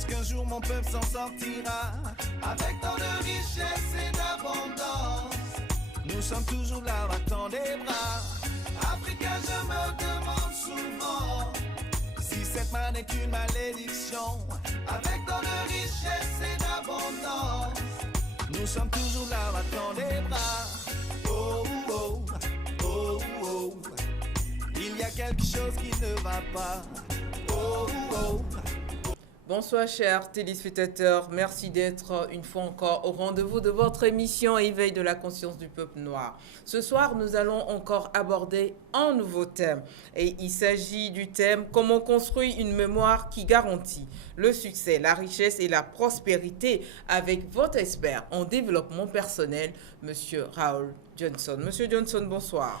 Est-ce qu'un jour mon peuple s'en sortira avec tant de richesse et d'abondance? Nous sommes toujours là, battant des bras. Africain, je me demande souvent si cette manne est une malédiction. Avec tant de richesse et d'abondance, nous sommes toujours là, battant des bras. Oh, oh, oh, oh. Il y a quelque chose qui ne va pas. Oh, oh. Bonsoir chers téléspectateurs, merci d'être une fois encore au rendez-vous de votre émission Éveil de la conscience du peuple noir. Ce soir, nous allons encore aborder un nouveau thème et il s'agit du thème « Comment construire une mémoire qui garantit le succès, la richesse et la prospérité » avec votre expert en développement personnel, Monsieur Raoul Johnson. Monsieur Johnson, bonsoir.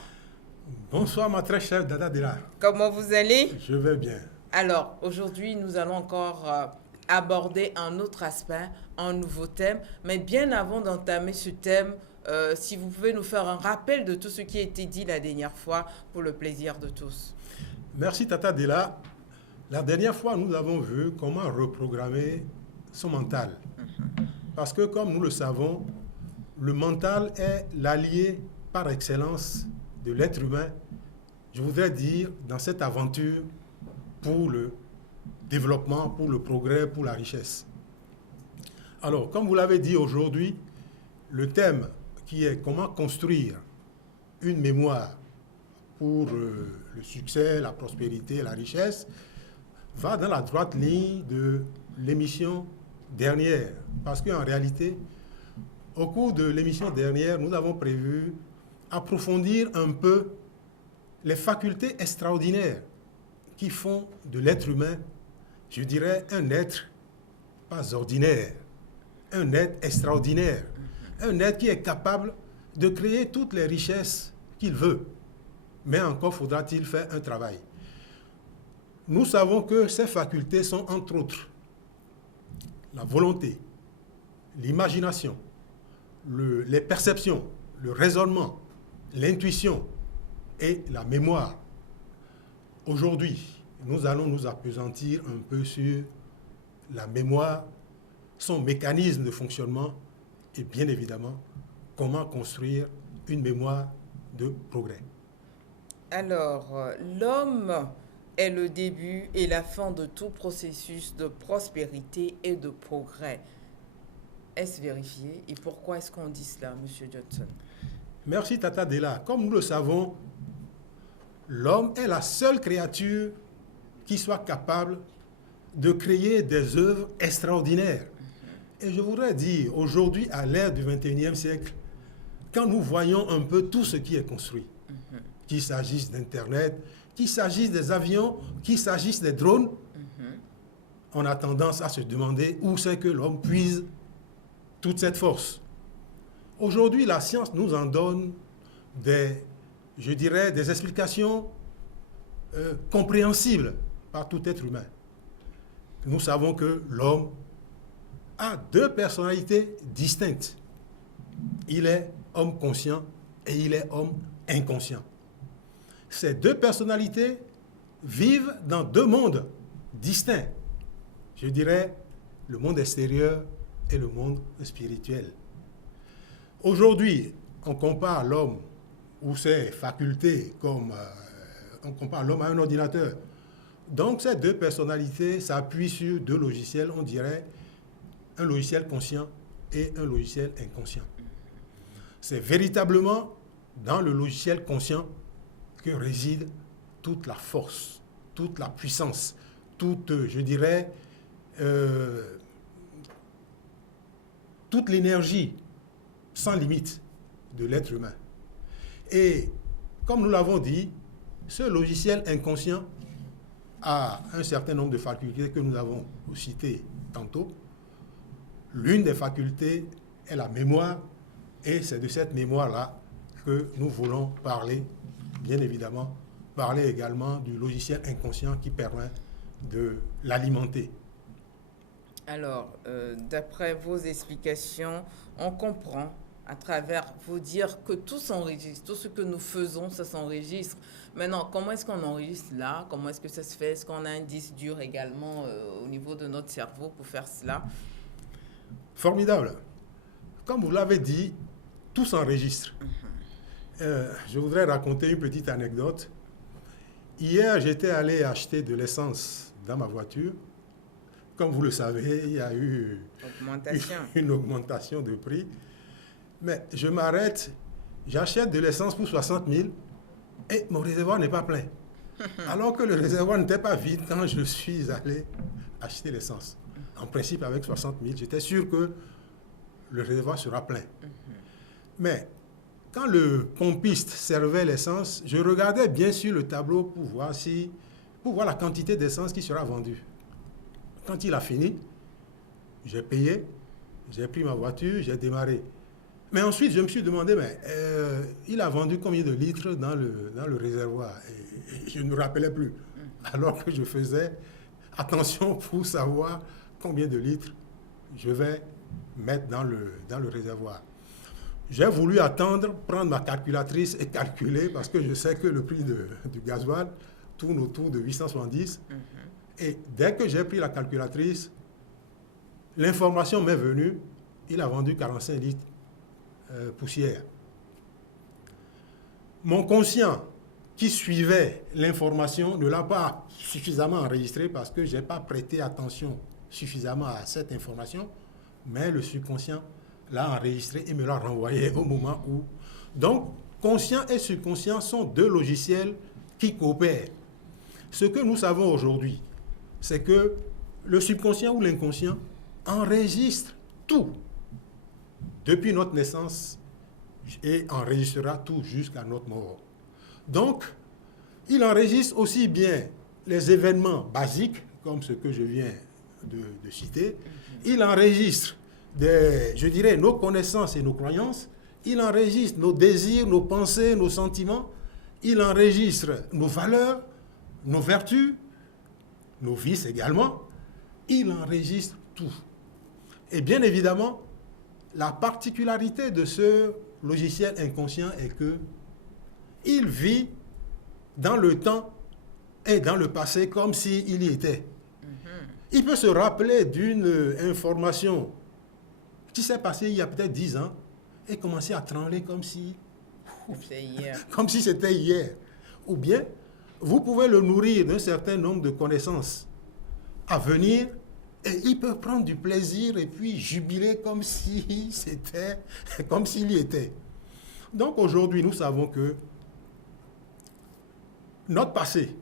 Bonsoir ma très chère Dada Dela. Comment vous allez? Je vais bien. Alors, aujourd'hui, nous allons encore aborder un autre aspect, un nouveau thème. Mais bien avant d'entamer ce thème, si vous pouvez nous faire un rappel de tout ce qui a été dit la dernière fois pour le plaisir de tous. Merci Tata Dela. La dernière fois, nous avons vu comment reprogrammer son mental. Parce que comme nous le savons, le mental est l'allié par excellence de l'être humain. Je voudrais dire, dans cette aventure, pour le développement, pour le progrès, pour la richesse. Alors, comme vous l'avez dit aujourd'hui, le thème qui est comment construire une mémoire pour le succès, la prospérité, la richesse, va dans la droite ligne de l'émission dernière. Parce qu'en réalité, au cours de l'émission dernière, nous avons prévu approfondir un peu les facultés extraordinaires qui font de l'être humain, je dirais, un être pas ordinaire, un être extraordinaire, un être qui est capable de créer toutes les richesses qu'il veut. Mais encore faudra-t-il faire un travail. Nous savons que ces facultés sont entre autres la volonté, l'imagination, les perceptions, le raisonnement, l'intuition et la mémoire. Aujourd'hui, nous allons nous appesantir un peu sur la mémoire, son mécanisme de fonctionnement et bien évidemment, comment construire une mémoire de progrès. Alors, l'homme est le début et la fin de tout processus de prospérité et de progrès. Est-ce vérifié? Et pourquoi est-ce qu'on dit cela, Monsieur Johnson? Merci Tata Dela. Comme nous le savons, l'homme est la seule créature qui soit capable de créer des œuvres extraordinaires. Et je voudrais dire, aujourd'hui, à l'ère du 21e siècle, quand nous voyons un peu tout ce qui est construit, qu'il s'agisse d'Internet, qu'il s'agisse des avions, qu'il s'agisse des drones, on a tendance à se demander où c'est que l'homme puise toute cette force. Aujourd'hui, la science nous en donne des explications compréhensibles par tout être humain. Nous savons que l'homme a deux personnalités distinctes. Il est homme conscient et il est homme inconscient. Ces deux personnalités vivent dans deux mondes distincts. Je dirais le monde extérieur et le monde spirituel. Aujourd'hui, on compare l'homme ou ses facultés comme on compare l'homme à un ordinateur. Donc ces deux personnalités s'appuient sur deux logiciels, on dirait un logiciel conscient et un logiciel inconscient. C'est véritablement dans le logiciel conscient que réside toute la force, toute la puissance, toute, je dirais, toute l'énergie sans limite de l'être humain. Et comme nous l'avons dit, ce logiciel inconscient a un certain nombre de facultés que nous avons citées tantôt. L'une des facultés est la mémoire, et c'est de cette mémoire-là que nous voulons parler, bien évidemment, parler également du logiciel inconscient qui permet de l'alimenter. Alors, d'après vos explications, on comprend à travers vous dire que tout s'enregistre, tout ce que nous faisons, ça s'enregistre. Maintenant, comment est-ce qu'on enregistre là? Comment est-ce que ça se fait? Est-ce qu'on a un disque dur également au niveau de notre cerveau pour faire cela? Formidable. Comme vous l'avez dit, tout s'enregistre. Je voudrais raconter une petite anecdote. Hier, j'étais allé acheter de l'essence dans ma voiture. Comme vous le savez, il y a eu une augmentation de prix. Mais je m'arrête, j'achète de l'essence pour 60 000 et mon réservoir n'est pas plein. Alors que le réservoir n'était pas vide quand je suis allé acheter l'essence. En principe, avec 60 000, j'étais sûr que le réservoir sera plein. Mais quand le pompiste servait l'essence, je regardais bien sûr le tableau pour voir la quantité d'essence qui sera vendue. Quand il a fini, j'ai payé, j'ai pris ma voiture, j'ai démarré. Mais ensuite, je me suis demandé, il a vendu combien de litres dans le réservoir? Et je ne me rappelais plus. Alors que je faisais attention pour savoir combien de litres je vais mettre dans le réservoir. J'ai voulu attendre, prendre ma calculatrice et calculer parce que je sais que le prix du gasoil tourne autour de 870. Et dès que j'ai pris la calculatrice, l'information m'est venue, il a vendu 45 litres poussière. Mon conscient qui suivait l'information ne l'a pas suffisamment enregistré parce que je n'ai pas prêté attention suffisamment à cette information, mais le subconscient l'a enregistré et me l'a renvoyé au moment où... Donc, conscient et subconscient sont deux logiciels qui coopèrent. Ce que nous savons aujourd'hui, c'est que le subconscient ou l'inconscient enregistre tout depuis notre naissance et enregistrera tout jusqu'à notre mort. Donc, il enregistre aussi bien les événements basiques, comme ce que je viens de citer, il enregistre nos connaissances et nos croyances, il enregistre nos désirs, nos pensées, nos sentiments, il enregistre nos valeurs, nos vertus, nos vices également, il enregistre tout. Et bien évidemment, la particularité de ce logiciel inconscient est que il vit dans le temps et dans le passé comme s'il y était. Il peut se rappeler d'une information qui s'est passée il y a peut-être 10 ans et commencer à trembler comme si c'était hier. Ou bien, vous pouvez le nourrir d'un certain nombre de connaissances à venir et il peut prendre du plaisir et puis jubiler comme s'il y était. Donc aujourd'hui, nous savons que notre passé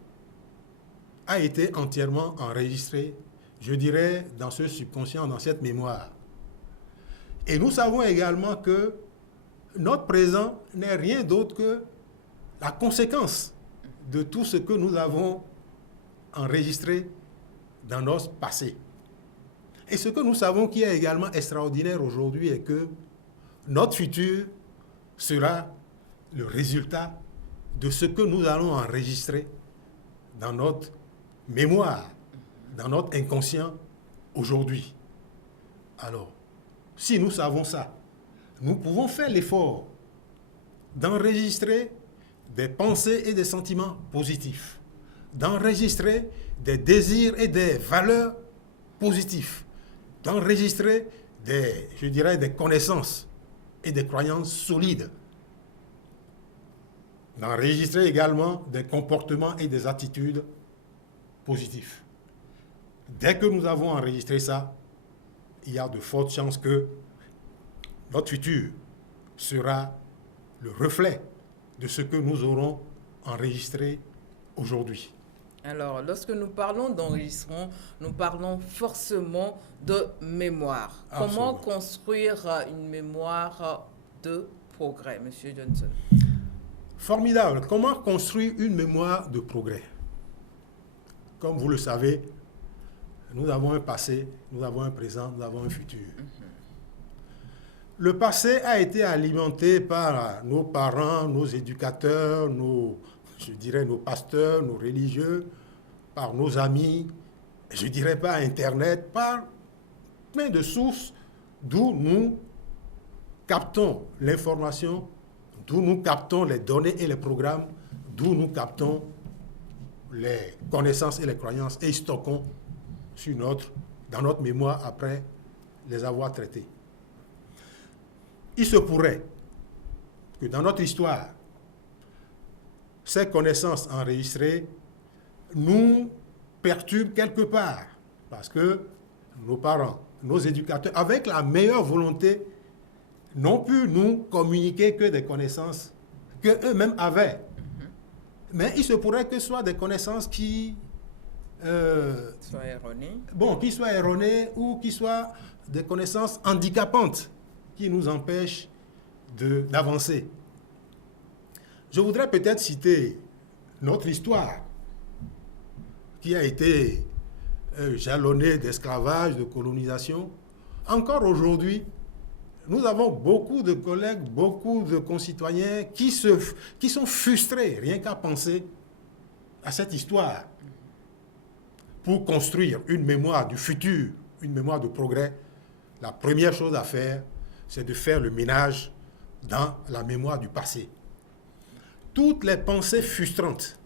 a été entièrement enregistré, je dirais, dans ce subconscient, dans cette mémoire. Et nous savons également que notre présent n'est rien d'autre que la conséquence de tout ce que nous avons enregistré dans notre passé. Et ce que nous savons qui est également extraordinaire aujourd'hui est que notre futur sera le résultat de ce que nous allons enregistrer dans notre mémoire, dans notre inconscient aujourd'hui. Alors, si nous savons ça, nous pouvons faire l'effort d'enregistrer des pensées et des sentiments positifs, d'enregistrer des désirs et des valeurs positifs, d'enregistrer des connaissances et des croyances solides, d'enregistrer également des comportements et des attitudes positifs. Dès que nous avons enregistré ça, il y a de fortes chances que notre futur sera le reflet de ce que nous aurons enregistré aujourd'hui. Alors, lorsque nous parlons d'enregistrement, nous parlons forcément de mémoire. Absolument. Comment construire une mémoire de progrès, M. Johnson? Formidable. Comment construire une mémoire de progrès? Comme vous le savez, nous avons un passé, nous avons un présent, nous avons un futur. Le passé a été alimenté par nos parents, nos éducateurs, nos pasteurs, nos religieux, par nos amis, je ne dirais pas Internet, par plein de sources d'où nous captons l'information, d'où nous captons les données et les programmes, d'où nous captons les connaissances et les croyances et stockons dans notre mémoire après les avoir traités. Il se pourrait que dans notre histoire, ces connaissances enregistrées nous perturbent quelque part parce que nos parents, nos éducateurs, avec la meilleure volonté, n'ont pu nous communiquer que des connaissances qu'eux-mêmes avaient. Mais il se pourrait que ce soit des connaissances qui Soient erronées. qui soient erronées ou qui soient des connaissances handicapantes qui nous empêchent d'avancer. Je voudrais peut-être citer notre histoire qui a été jalonnée d'esclavage, de colonisation. Encore aujourd'hui, nous avons beaucoup de collègues, beaucoup de concitoyens qui sont frustrés rien qu'à penser à cette histoire. Pour construire une mémoire du futur, une mémoire de progrès, la première chose à faire, c'est de faire le ménage dans la mémoire du passé. Toutes les pensées frustrantes,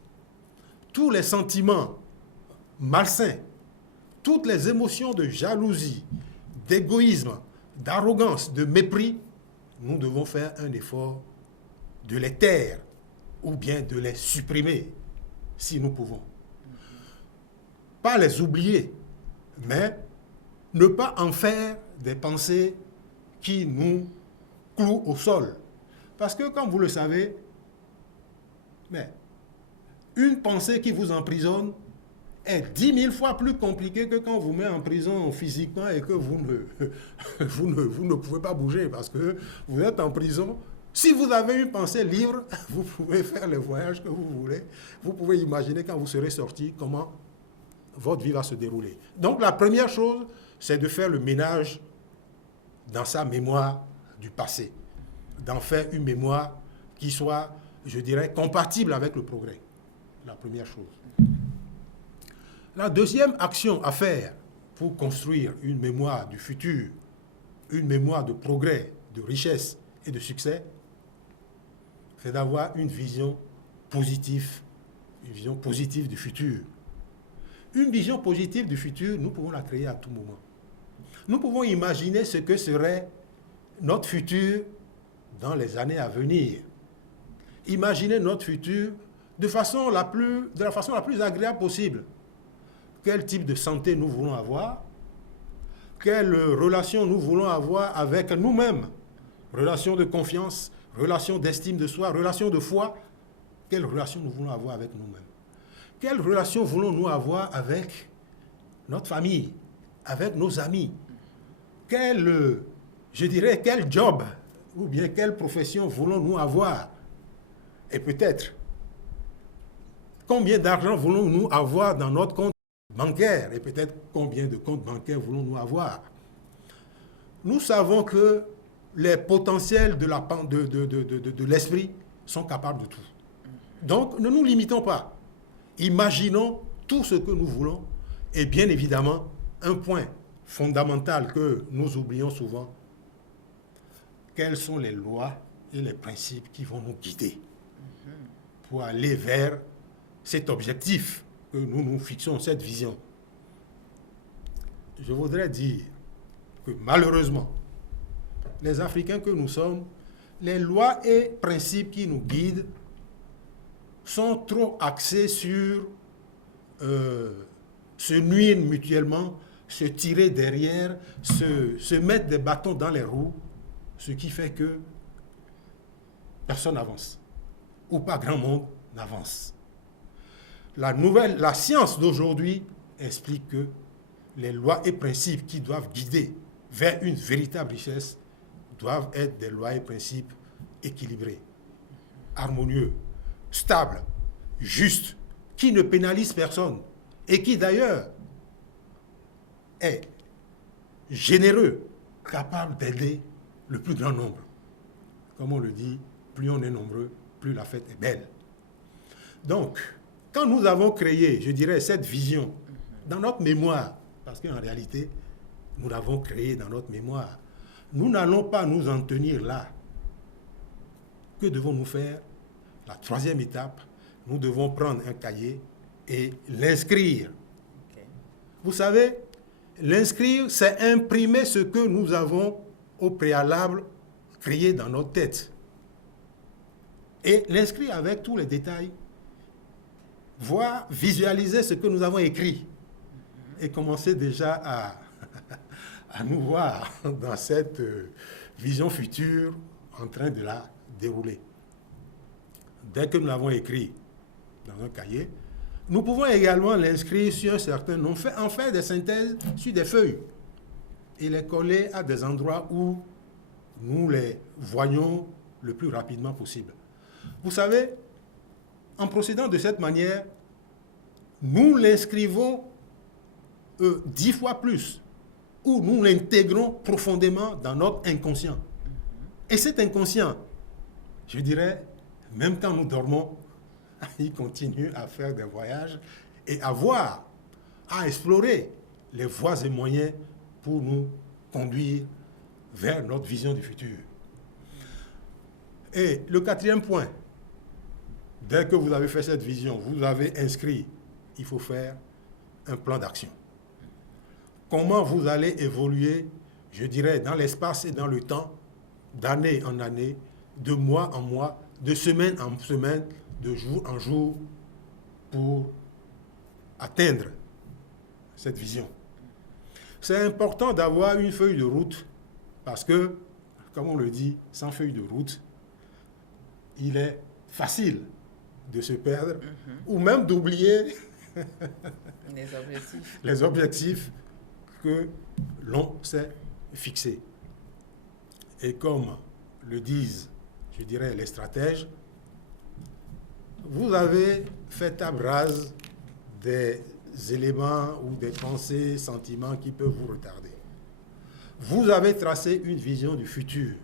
tous les sentiments malsains, toutes les émotions de jalousie, d'égoïsme, d'arrogance, de mépris, nous devons faire un effort de les taire ou bien de les supprimer si nous pouvons. Pas les oublier, mais ne pas en faire des pensées qui nous clouent au sol. Parce que, comme vous le savez, une pensée qui vous emprisonne est 10 000 fois plus compliquée que quand vous met en prison physiquement et que vous ne pouvez pas bouger parce que vous êtes en prison. Si vous avez une pensée libre, vous pouvez faire le voyage que vous voulez. Vous pouvez imaginer quand vous serez sorti comment votre vie va se dérouler. Donc la première chose, c'est de faire le ménage dans sa mémoire du passé, d'en faire une mémoire qui soit, je dirais, compatible avec le progrès. La première chose. La deuxième action à faire pour construire une mémoire du futur, une mémoire de progrès, de richesse et de succès, c'est d'avoir une vision positive du futur. Une vision positive du futur, nous pouvons la créer à tout moment. Nous pouvons imaginer ce que serait notre futur dans les années à venir. Imaginer notre futur de la façon la plus agréable possible. Quel type de santé nous voulons avoir? Quelle relation nous voulons avoir avec nous-mêmes? Relation de confiance, relation d'estime de soi, relation de foi. Quelle relation nous voulons avoir avec nous-mêmes? Quelle relation voulons-nous avoir avec notre famille, avec nos amis? Quel job ou bien quelle profession voulons-nous avoir? Et peut-être, combien d'argent voulons-nous avoir dans notre compte bancaire? Et peut-être combien de comptes bancaires voulons-nous avoir? Nous savons que les potentiels de l'esprit sont capables de tout. Donc, ne nous limitons pas. Imaginons tout ce que nous voulons. Et bien évidemment, un point fondamental que nous oublions souvent, quelles sont les lois et les principes qui vont nous guider pour aller vers cet objectif que nous nous fixons, cette vision. Je voudrais dire que malheureusement, les Africains que nous sommes, les lois et principes qui nous guident sont trop axés sur se nuire mutuellement, se tirer derrière, se mettre des bâtons dans les roues, ce qui fait que personne n'avance, ou pas grand monde n'avance. La science d'aujourd'hui explique que les lois et principes qui doivent guider vers une véritable richesse doivent être des lois et principes équilibrés, harmonieux, stables, justes, qui ne pénalisent personne et qui d'ailleurs est généreux, capable d'aider le plus grand nombre. Comme on le dit, plus on est nombreux, plus la fête est belle. Donc, quand nous avons créé, je dirais, cette vision dans notre mémoire, parce qu'en réalité, nous l'avons créée dans notre mémoire, nous n'allons pas nous en tenir là. Que devons-nous faire? La troisième étape, nous devons prendre un cahier et l'inscrire. Ok. Vous savez, l'inscrire, c'est imprimer ce que nous avons au préalable créé dans notre tête. Et l'inscrire avec tous les détails, voir, visualiser ce que nous avons écrit et commencer déjà à nous voir dans cette vision future en train de la dérouler. Dès que nous l'avons écrit dans un cahier, nous pouvons également l'inscrire sur un certain nombre, en faire des synthèses sur des feuilles et les coller à des endroits où nous les voyons le plus rapidement possible. Vous savez, en procédant de cette manière, nous l'inscrivons 10 fois plus, ou nous l'intégrons profondément dans notre inconscient. Et cet inconscient, je dirais, même quand nous dormons, il continue à faire des voyages et à voir, à explorer les voies et moyens pour nous conduire vers notre vision du futur. Et le quatrième point, dès que vous avez fait cette vision, vous avez inscrit, il faut faire un plan d'action. Comment vous allez évoluer, je dirais, dans l'espace et dans le temps, d'année en année, de mois en mois, de semaine en semaine, de jour en jour, pour atteindre cette vision. C'est important d'avoir une feuille de route, parce que, comme on le dit, sans feuille de route, il est facile de se perdre, ou même d'oublier les objectifs que l'on s'est fixés. Et comme le disent, je dirais, les stratèges, vous avez fait table rase des éléments ou des pensées, sentiments qui peuvent vous retarder. Vous avez tracé une vision du futur.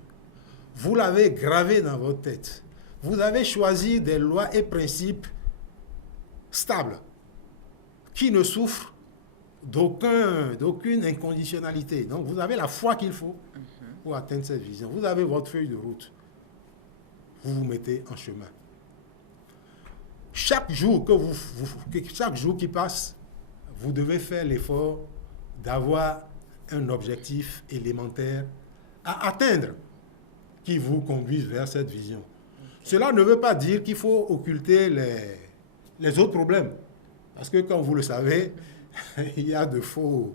Vous l'avez gravée dans votre tête. Vous avez choisi des lois et principes stables qui ne souffrent d'aucune inconditionnalité. Donc vous avez la foi qu'il faut pour atteindre cette vision. Vous avez votre feuille de route. Vous vous mettez en chemin. Chaque jour qui passe, vous devez faire l'effort d'avoir un objectif élémentaire à atteindre qui vous conduise vers cette vision. Cela ne veut pas dire qu'il faut occulter les autres problèmes. Parce que, comme vous le savez, il y a de faux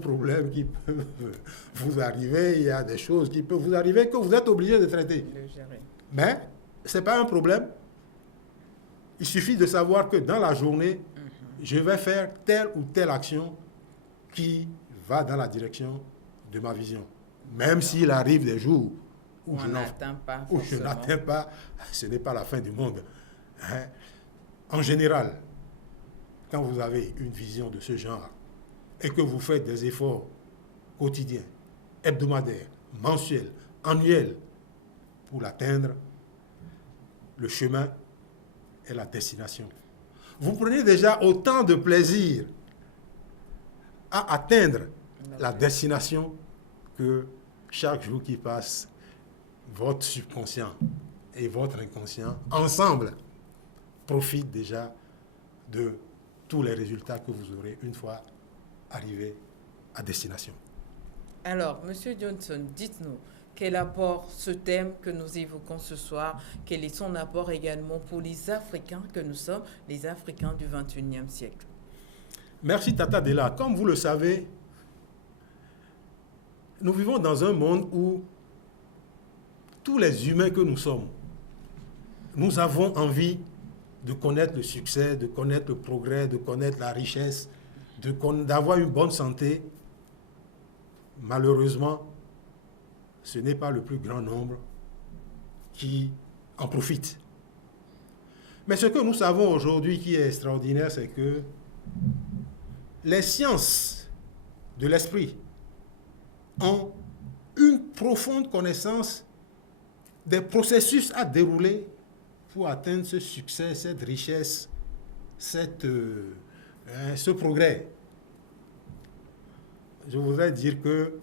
problèmes qui peuvent vous arriver. Il y a des choses qui peuvent vous arriver que vous êtes obligé de traiter. Mais ce n'est pas un problème. Il suffit de savoir que dans la journée, je vais faire telle ou telle action qui va dans la direction de ma vision. Même s'il arrive des jours où je n'atteins pas, ce n'est pas la fin du monde. Hein? En général, quand vous avez une vision de ce genre et que vous faites des efforts quotidiens, hebdomadaires, mensuels, annuels pour l'atteindre, le chemin est la destination. Vous prenez déjà autant de plaisir à atteindre la destination que chaque jour qui passe, votre subconscient et votre inconscient, ensemble, profitent déjà de tous les résultats que vous aurez une fois arrivé à destination. Alors, M. Johnson, dites-nous, quel apport ce thème que nous évoquons ce soir, quel est son apport également pour les Africains que nous sommes, les Africains du XXIe siècle? Merci Tata Della. Comme vous le savez, nous vivons dans un monde où tous les humains que nous sommes, nous avons envie de connaître le succès, de connaître le progrès, de connaître la richesse, d'avoir une bonne santé. Malheureusement, ce n'est pas le plus grand nombre qui en profite. Mais ce que nous savons aujourd'hui qui est extraordinaire, c'est que les sciences de l'esprit ont une profonde connaissance des processus à dérouler pour atteindre ce succès, cette richesse, ce progrès. Je voudrais dire que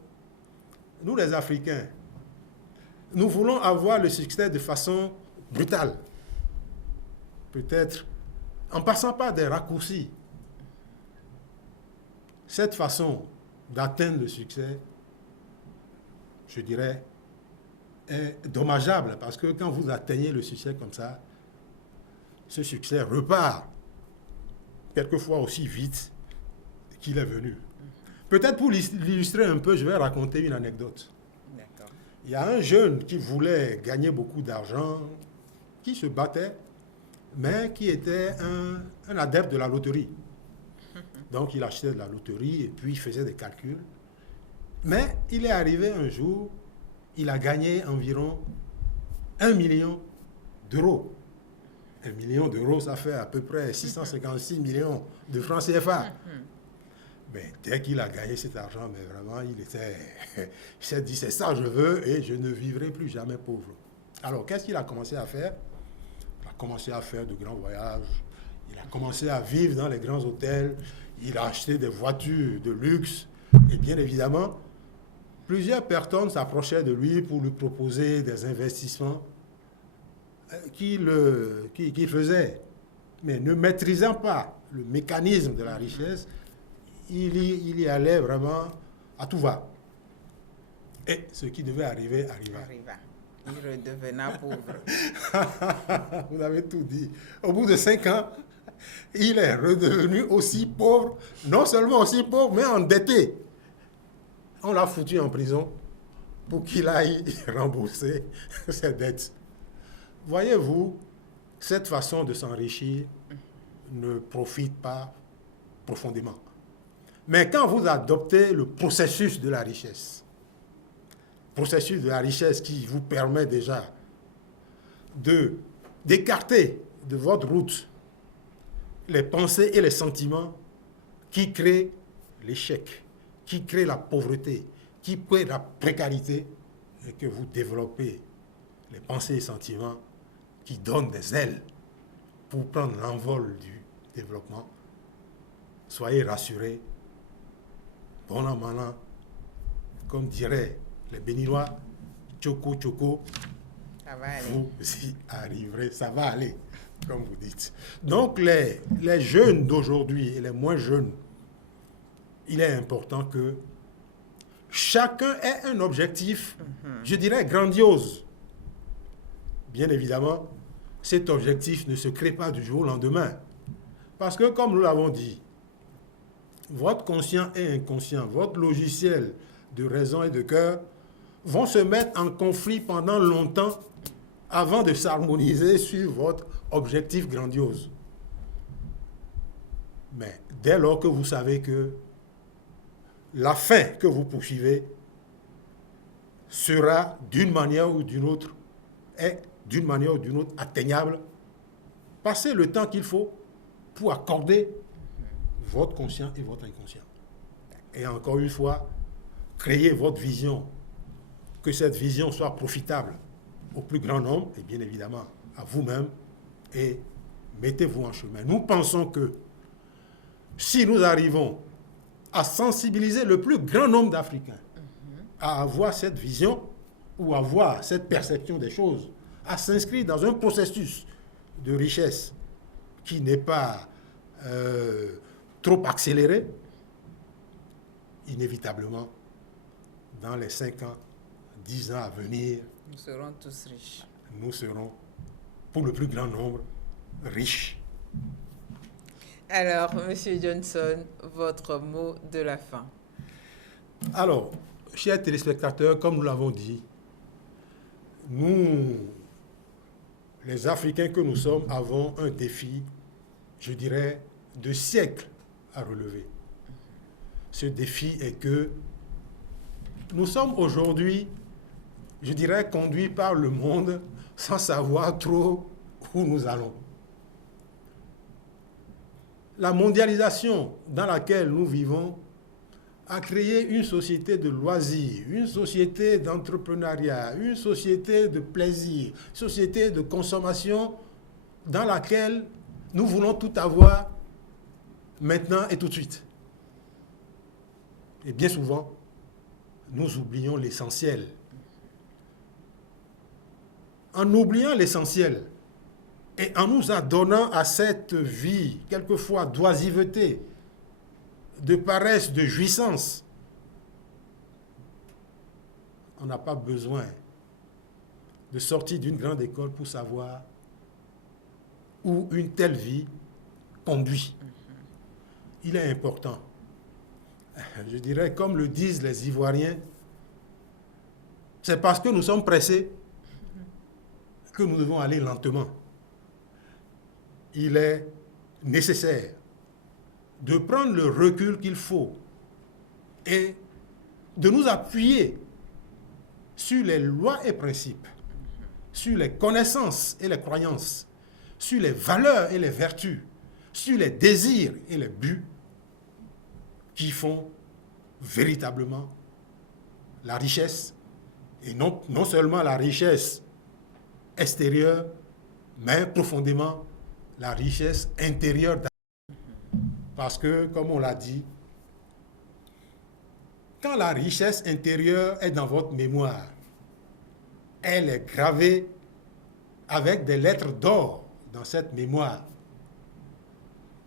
nous les Africains, nous voulons avoir le succès de façon brutale. Peut-être en passant par des raccourcis. Cette façon d'atteindre le succès, je dirais, est dommageable parce que quand vous atteignez le succès comme ça, ce succès repart quelquefois aussi vite qu'il est venu. Peut-être pour l'illustrer un peu, je vais raconter une anecdote. D'accord. Il y a un jeune qui voulait gagner beaucoup d'argent, qui se battait, mais qui était un adepte de la loterie. Donc il achetait de la loterie et puis il faisait des calculs. Mais il est arrivé un jour, il a gagné environ 1 million d'euros. 1 million d'euros, ça fait à peu près 656 millions de francs CFA. Mais dès qu'il a gagné cet argent, mais vraiment, il s'est dit, c'est ça je veux et je ne vivrai plus jamais pauvre. Alors, qu'est-ce qu'il a commencé à faire? Il a commencé à faire de grands voyages, il a commencé à vivre dans les grands hôtels, il a acheté des voitures de luxe, et bien évidemment, plusieurs personnes s'approchaient de lui pour lui proposer des investissements qu'il faisait, mais ne maîtrisant pas le mécanisme de la richesse, il y allait vraiment à tout va. Et ce qui devait arriver, arriva. Il redevena pauvre. Vous avez tout dit. Au bout de 5 ans, il est redevenu aussi pauvre, non seulement aussi pauvre, mais endetté. On l'a foutu en prison pour qu'il aille rembourser ses dettes. Voyez-vous, cette façon de s'enrichir ne profite pas profondément. Mais quand vous adoptez le processus de la richesse qui vous permet déjà d'écarter de votre route les pensées et les sentiments qui créent l'échec, qui créent la pauvreté, qui créent la précarité, et que vous développez les pensées et sentiments qui donnent des ailes pour prendre l'envol du développement, soyez rassurés, bon an, mal an, comme diraient les Béninois, tchoko, tchoko, vous y arriverez, ça va aller, comme vous dites. Donc les jeunes d'aujourd'hui et les moins jeunes, il est important que chacun ait un objectif, je dirais grandiose. Bien évidemment, cet objectif ne se crée pas du jour au lendemain. Parce que, comme nous l'avons dit, votre conscient et inconscient, votre logiciel de raison et de cœur vont se mettre en conflit pendant longtemps avant de s'harmoniser sur votre objectif grandiose. Mais dès lors que vous savez que la fin que vous poursuivez sera d'une manière ou d'une autre, atteignable, passez le temps qu'il faut pour accorder votre conscient et votre inconscient. Et encore une fois, créez votre vision, que cette vision soit profitable au plus grand nombre et bien évidemment à vous-même, et mettez-vous en chemin. Nous pensons que si nous arrivons à sensibiliser le plus grand nombre d'Africains à avoir cette vision ou à avoir cette perception des choses, à s'inscrire dans un processus de richesse qui n'est pas trop accéléré, inévitablement, dans les 5 ans, 10 ans à venir, nous serons tous riches. Nous serons, pour le plus grand nombre, riches. Alors, Monsieur Johnson, votre mot de la fin. Alors, chers téléspectateurs, comme nous l'avons dit, nous, les Africains que nous sommes, avons un défi, je dirais, de siècles à relever. Ce défi est que nous sommes aujourd'hui, je dirais, conduits par le monde sans savoir trop où nous allons. La mondialisation dans laquelle nous vivons a créé une société de loisirs, une société d'entrepreneuriat, une société de plaisir, une société de consommation dans laquelle nous voulons tout avoir maintenant et tout de suite. Et bien souvent, nous oublions l'essentiel. En oubliant l'essentiel et en nous adonnant à cette vie, quelquefois d'oisiveté, de paresse, de jouissance, on n'a pas besoin de sortir d'une grande école pour savoir où une telle vie conduit. Il est important. Je dirais, comme le disent les Ivoiriens, c'est parce que nous sommes pressés que nous devons aller lentement. Il est nécessaire de prendre le recul qu'il faut et de nous appuyer sur les lois et principes, sur les connaissances et les croyances, sur les valeurs et les vertus, sur les désirs et les buts qui font véritablement la richesse, et non seulement la richesse extérieure, mais profondément la richesse intérieure. Parce que, comme on l'a dit, quand la richesse intérieure est dans votre mémoire, elle est gravée avec des lettres d'or dans cette mémoire.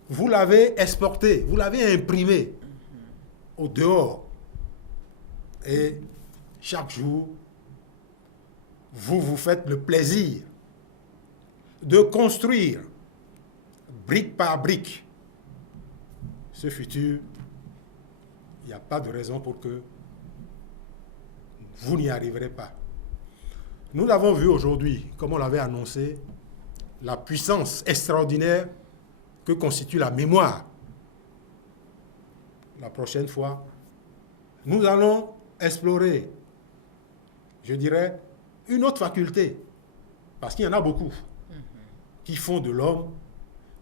Vous l'avez exportée, vous l'avez imprimée au dehors. Et chaque jour, vous vous faites le plaisir de construire, brique par brique, ce futur. Il n'y a pas de raison pour que vous n'y arriverez pas. Nous avons vu aujourd'hui, comme on l'avait annoncé, la puissance extraordinaire que constitue la mémoire. La prochaine fois, nous allons explorer, je dirais, une autre faculté, parce qu'il y en a beaucoup, qui font de l'homme,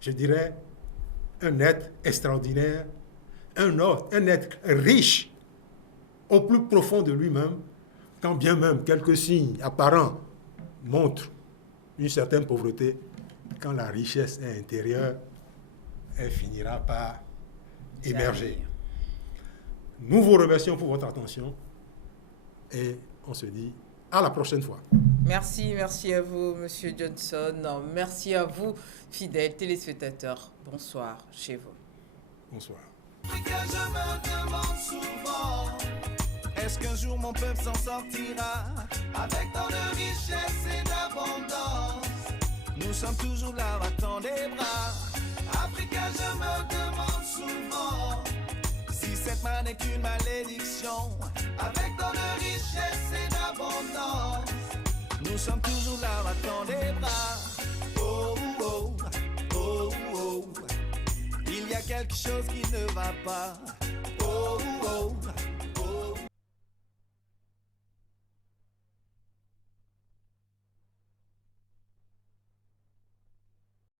je dirais, un être extraordinaire, un être riche au plus profond de lui-même, quand bien même quelques signes apparents montrent une certaine pauvreté, quand la richesse est intérieure, elle finira par émerger. Nous vous remercions pour votre attention et on se dit à la prochaine fois. Merci à vous, Monsieur Johnson. Merci à vous, fidèles téléspectateurs. Bonsoir chez vous. Bonsoir. Que je me demande souvent, est-ce qu'un jour mon peuple s'en sortira avec tant de richesse et d'abondance? Nous sommes toujours là, battant des bras. Africain, je me demande souvent si cette main n'est qu'une malédiction avec tant de richesse et d'abondance. Nous sommes toujours là, battant des bras. Oh, oh, oh, oh. Il y a quelque chose qui ne va pas. Oh, oh.